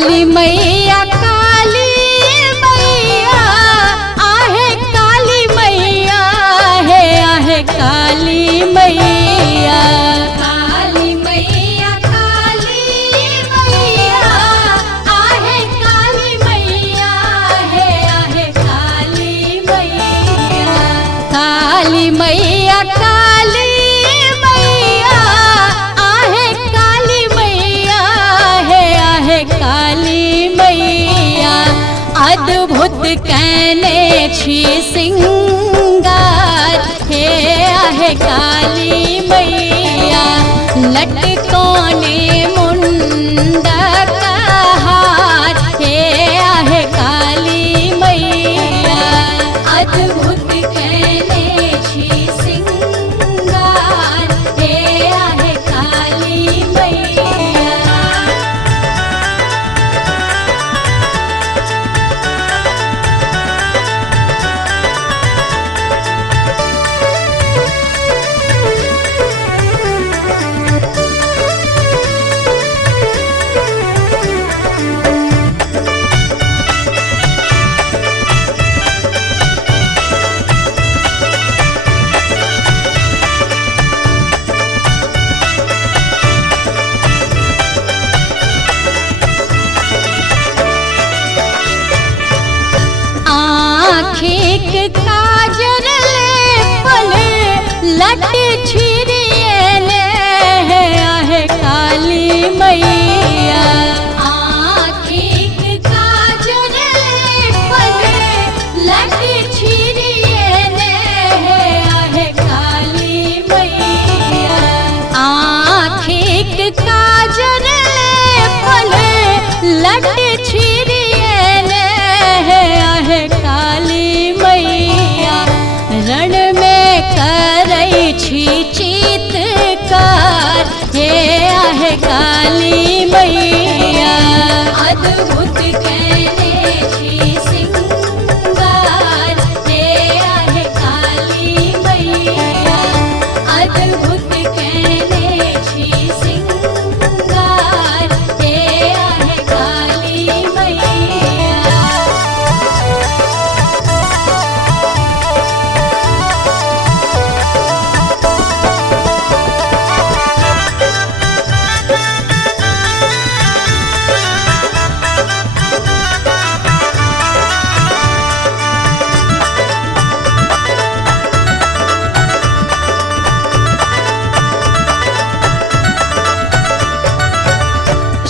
काली मैया आहे काली मैया है आहे काली मैया। काली मैया आहे काली मैया है आहे काली मैया। काली मैया आहे काली मैया है आहे काली मैया। अद्भुत कहने छी सिंगार हे आहे काली मैया। लटकोने मुंडक हार हे आहे काली मैया। अद्भुत कहने छी सिंगार हे आहे काली मैया। आँखिक काजर लेपल लट छिरियले है आहे काली मैया। आँखिक काजर लेपल लट छिरियले है आहे काली मैया। आँखिक काजर लेपल लट छिरियले है आहे काली मैया। रण में करई छी चीतकार हे आहे काली मैया। अद्भुत कहने छी सिंगार हे आहे काली मैया। अद्भुत कहने छी सिंगार हे आहे काली मैया।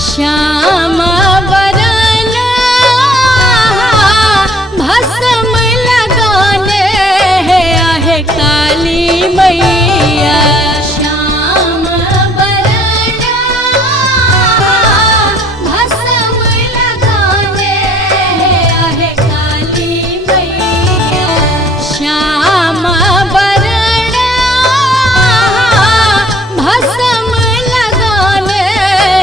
श्याम वरण भस्म लगाने है आहे काली मैया। श्याम वरण भस्म लगाने है आहे काली मैया। श्याम वरण भस्म लगाने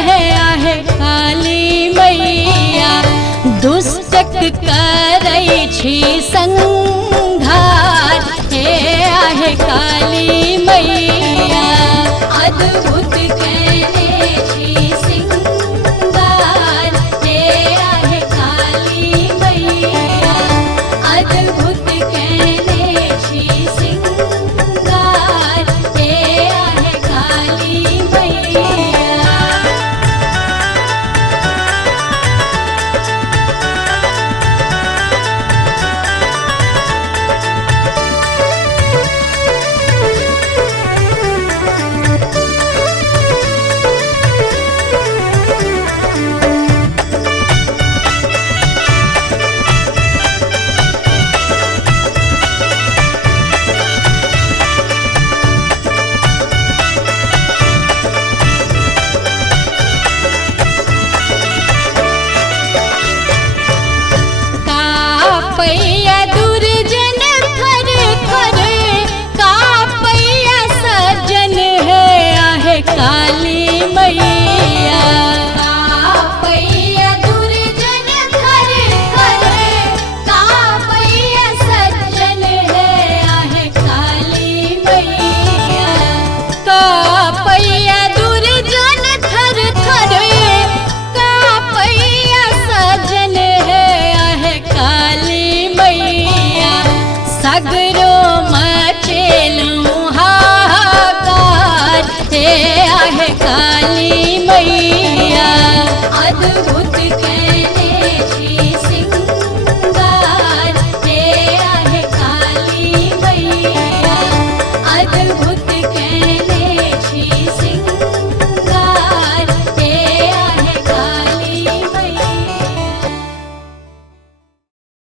है आहे काली मैया। दुष्टक करई छी संघार हे आहे काली मैया। अद्भुत